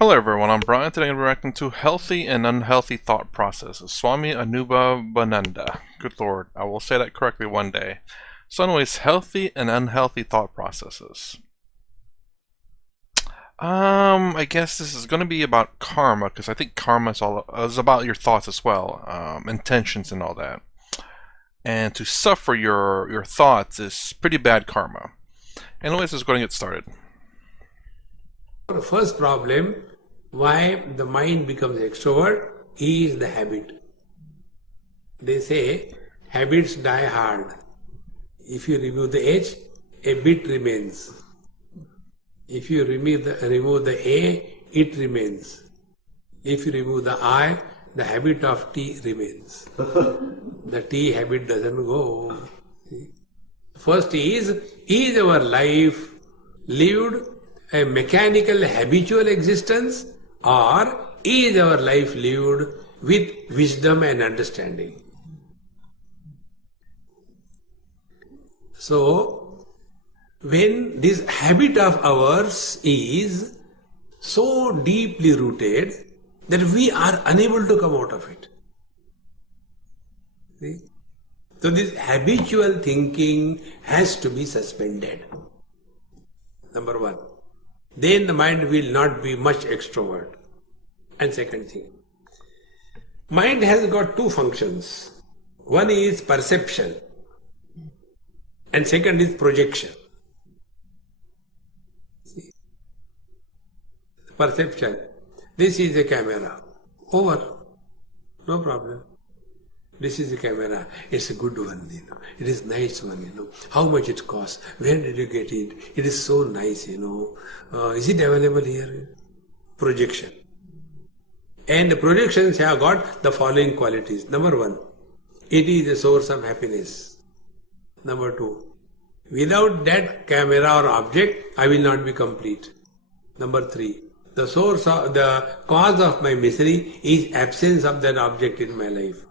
Hello everyone, I'm Brian. Today I'm reacting to Healthy and Unhealthy Thought Processes. Swami Anubhavananda. Good Lord, I will say that correctly one day. So anyways, Healthy and Unhealthy Thought Processes. I guess this is going to be about karma, because I think karma is about your thoughts as well, intentions and all that. And to suffer your thoughts is pretty bad karma. Anyways, let's go and get started. The first problem, why the mind becomes extrovert, is the habit. They say habits die hard. If you remove the H, a bit remains. If you remove the A, it remains. If you remove the I, the habit of T remains. The T habit doesn't go. First is our life lived a mechanical habitual existence, or is our life lived with wisdom and understanding? So, when this habit of ours is so deeply rooted that we are unable to come out of it. See? So this habitual thinking has to be suspended. Number one. Then the mind will not be much extrovert. And second thing, mind has got two functions. One is perception and second is projection. See? Perception. This is a camera. Over. No problem. This is a camera. It's a good one, It is nice one, How much it costs? Where did you get it? It is so nice, Is it available here? Projection. And the projections have got the following qualities. Number one, it is a source of happiness. Number two, without that camera or object, I will not be complete. Number three, the cause of my misery is absence of that object in my life.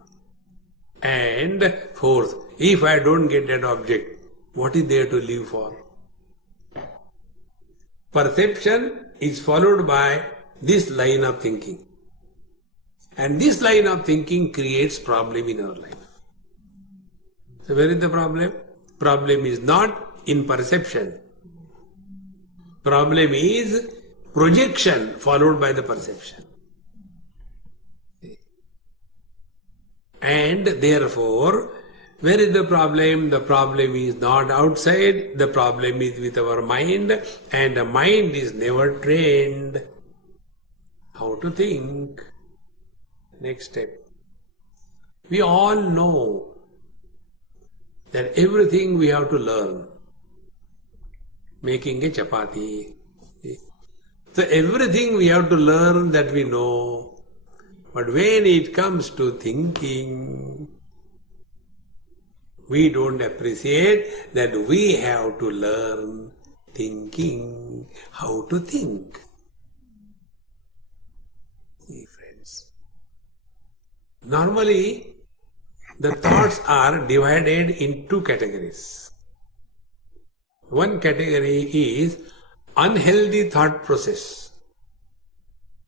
And fourth, if I don't get that object, what is there to live for? Perception is followed by this line of thinking. And this line of thinking creates problem in our life. So where is the problem? Problem is not in perception. Problem is projection followed by the perception. And therefore, where is the problem? The problem is not outside, the problem is with our mind, and the mind is never trained how to think. Next step. We all know that everything we have to learn. Making a chapati. So everything we have to learn that we know. But when it comes to thinking, we don't appreciate that we have to learn thinking, how to think. See, friends. Normally, the thoughts are divided in two categories. One category is unhealthy thought process,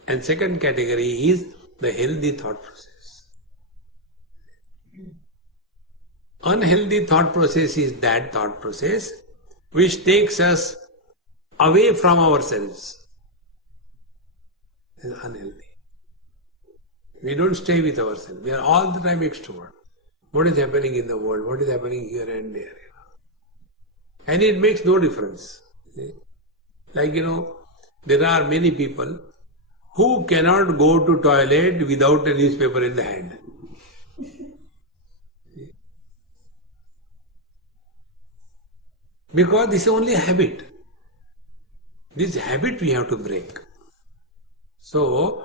and second category is the healthy thought process. Unhealthy thought process is that thought process which takes us away from ourselves. It is unhealthy. We don't stay with ourselves. We are all the time extrovert. What is happening in the world? What is happening here and there? And it makes no difference. Like, there are many people who cannot go to toilet without a newspaper in the hand. Because this is only a habit. This habit we have to break. So,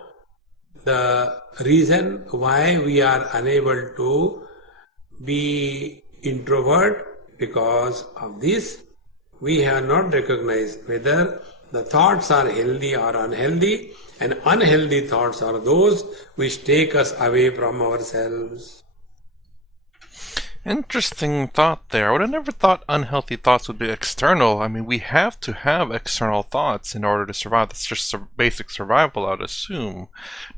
the reason why we are unable to be introvert, because of this, we have not recognized whether the thoughts are healthy or unhealthy, and unhealthy thoughts are those which take us away from ourselves. Interesting thought there. I would have never thought unhealthy thoughts would be external. I mean, we have to have external thoughts in order to survive. That's just basic survival, I'd assume.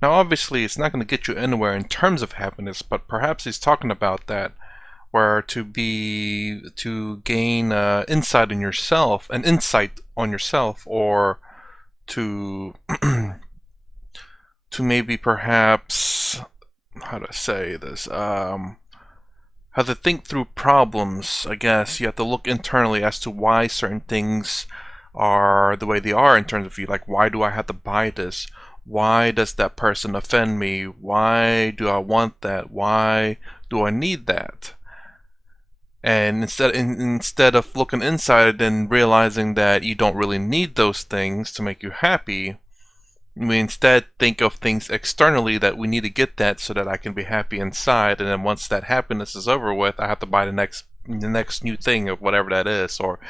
Now, obviously, it's not going to get you anywhere in terms of happiness, but perhaps he's talking about that, where to gain insight in yourself, an insight on yourself, or to to maybe perhaps, how to say this, how to think through problems. I guess you have to look internally as to why certain things are the way they are in terms of you. Like, why do I have to buy this? Why does that person offend me? Why do I want that? Why do I need that? And instead of looking inside and realizing that you don't really need those things to make you happy, we instead think of things externally that we need to get that so that I can be happy inside, and then once that happiness is over with, I have to buy the next new thing of whatever that is, or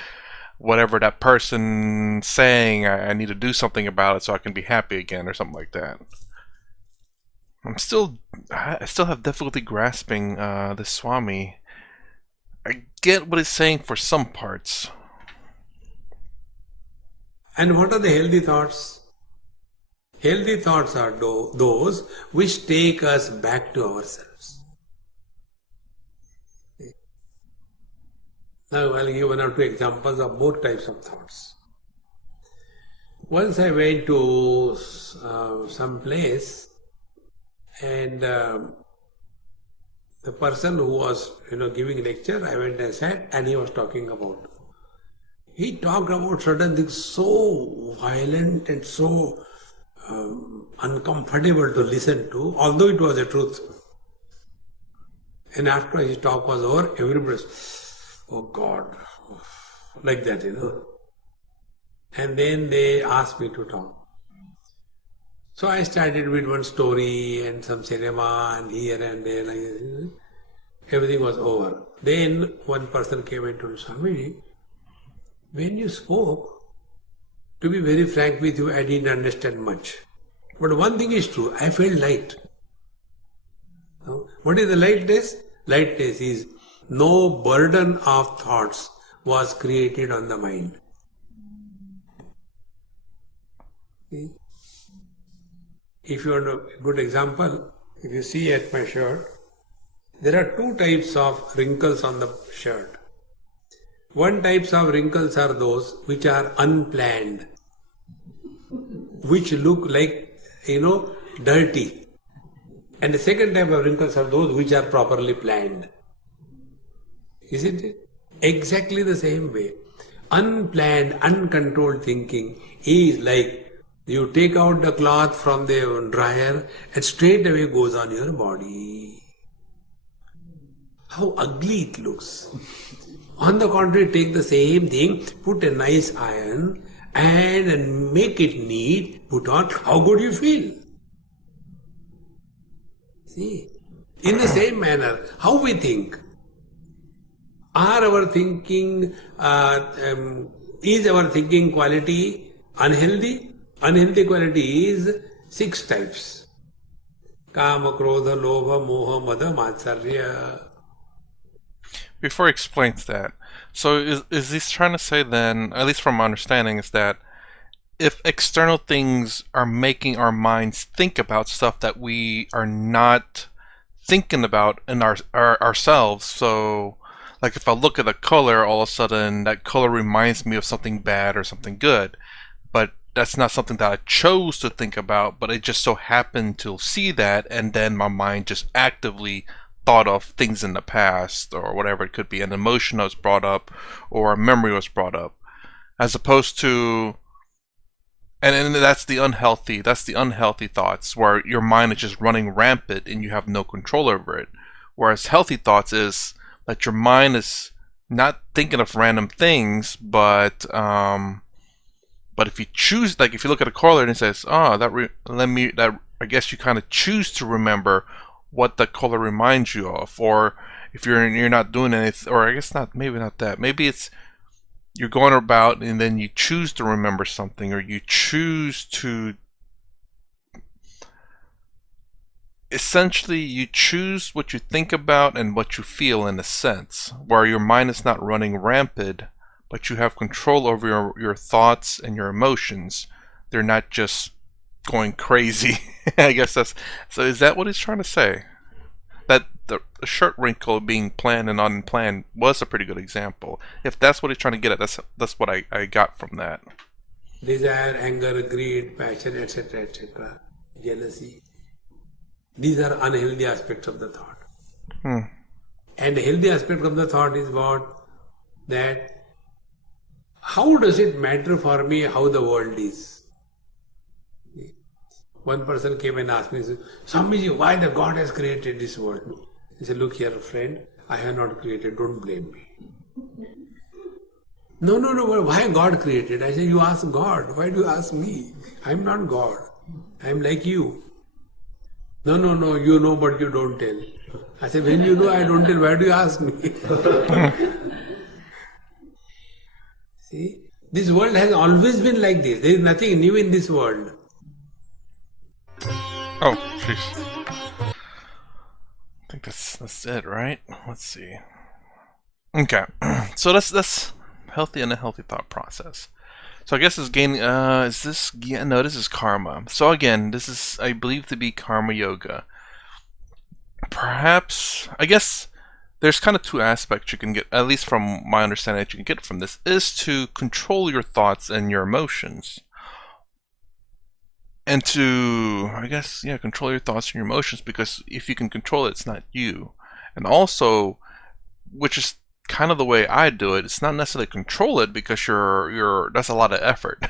whatever that person saying. I need to do something about it so I can be happy again, or something like that. I still have difficulty grasping this Swami. I get what he's saying for some parts. And what are the healthy thoughts? Healthy thoughts are those which take us back to ourselves. Now I'll give one or two examples of both types of thoughts. Once I went to some place, and the person who was giving lecture, I went and sat, and he was talking about. He talked about certain things so violent and so uncomfortable to listen to, although it was the truth. And after his talk was over, everybody was, oh God, like that, And then they asked me to talk. So I started with one story and some cinema and here and there, like this. Everything was over. Then one person came and told Swami, when you spoke, to be very frank with you, I didn't understand much. But one thing is true, I felt light. What is the lightness? Lightness is no burden of thoughts was created on the mind. See? If you want a good example, if you see at my shirt, there are two types of wrinkles on the shirt. One types of wrinkles are those which are unplanned, which look like, dirty. And the second type of wrinkles are those which are properly planned. Isn't it? Exactly the same way. Unplanned, uncontrolled thinking is like you take out the cloth from the dryer and straight away goes on your body. How ugly it looks. On the contrary, take the same thing, put a nice iron and make it neat, put on, how good you feel. See, in the same manner, how we think. Are our thinking, is our thinking quality unhealthy? Unhealthy quality is 6 types. Kama, Krodha, Lobha, Moha, Mada, Matsarya. Before he explains that, so is he trying to say then, at least from my understanding, is that if external things are making our minds think about stuff that we are not thinking about in ourselves, so like if I look at a color, all of a sudden that color reminds me of something bad or something good, but that's not something that I chose to think about, but it just so happened to see that, and then my mind just actively thought of things in the past or whatever it could be, an emotion was brought up or a memory was brought up, as opposed to, and that's the unhealthy thoughts where your mind is just running rampant and you have no control over it. Whereas healthy thoughts is that your mind is not thinking of random things, but if you choose, like if you look at a color and it says, I guess you kind of choose to remember what the color reminds you of, or if you're not doing anything, or I guess not, maybe not that. Maybe it's you're going about and then you choose to remember something, or you choose to essentially you choose what you think about and what you feel in a sense, where your mind is not running rampant, but you have control over your thoughts and your emotions. They're not just going crazy. I guess that's so. Is that what he's trying to say? That the shirt wrinkle being planned and unplanned was a pretty good example. If that's what he's trying to get at, that's what I got from that. Desire, anger, greed, passion, etc., etc., jealousy. These are unhealthy aspects of the thought. And the healthy aspect of the thought is what? That how does it matter for me how the world is? One person came and asked me, Swamiji, why the God has created this world? He said, look here, friend, I have not created, don't blame me. No, why God created? I said, you ask God, why do you ask me? I'm not God, I'm like you. No, you know but you don't tell. I said, when you know I don't tell, why do you ask me? See, this world has always been like this. There is nothing new in this world. Oh, jeez. I think that's it, right? Let's see. Okay, so that's healthy and a healthy thought process. So I guess this gaining. Is this? Yeah, no, this is karma. So again, this is I believe to be karma yoga. Perhaps I guess there's kind of two aspects you can get, at least from my understanding that you can get from this, is to control your thoughts and your emotions. And to, I guess, yeah, control your thoughts and your emotions, because if you can control it, it's not you. And also, which is kind of the way I do it, it's not necessarily control it because that's a lot of effort.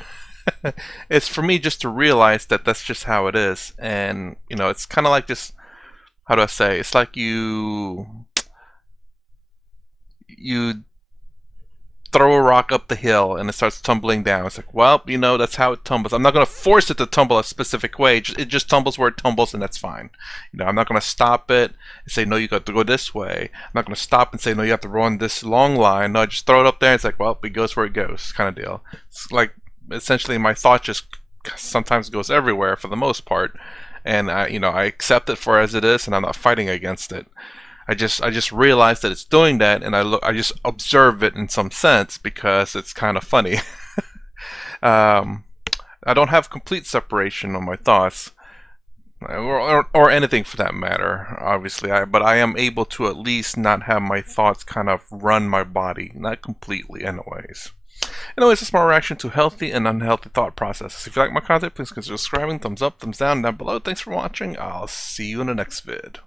It's for me just to realize that that's just how it is. And, it's kind of like just, how do I say, it's like you throw a rock up the hill and it starts tumbling down. It's like, well, that's how it tumbles. I'm not going to force it to tumble a specific way. It just tumbles where it tumbles, and that's fine. I'm not going to stop it and say, no, you got to go this way. I'm not going to stop and say, no, you have to run this long line. No, I just throw it up there. And it's like, well, it goes where it goes, kind of deal. It's like essentially my thought just sometimes goes everywhere for the most part, and I accept it for as it is, and I'm not fighting against it. I just realize that it's doing that, and I just observe it in some sense because it's kind of funny. I don't have complete separation on my thoughts, or anything for that matter, obviously. But I am able to at least not have my thoughts kind of run my body, not completely, anyways. Anyways, that's my reaction to healthy and unhealthy thought processes. If you like my content, please consider subscribing, thumbs up, thumbs down below. Thanks for watching. I'll see you in the next vid.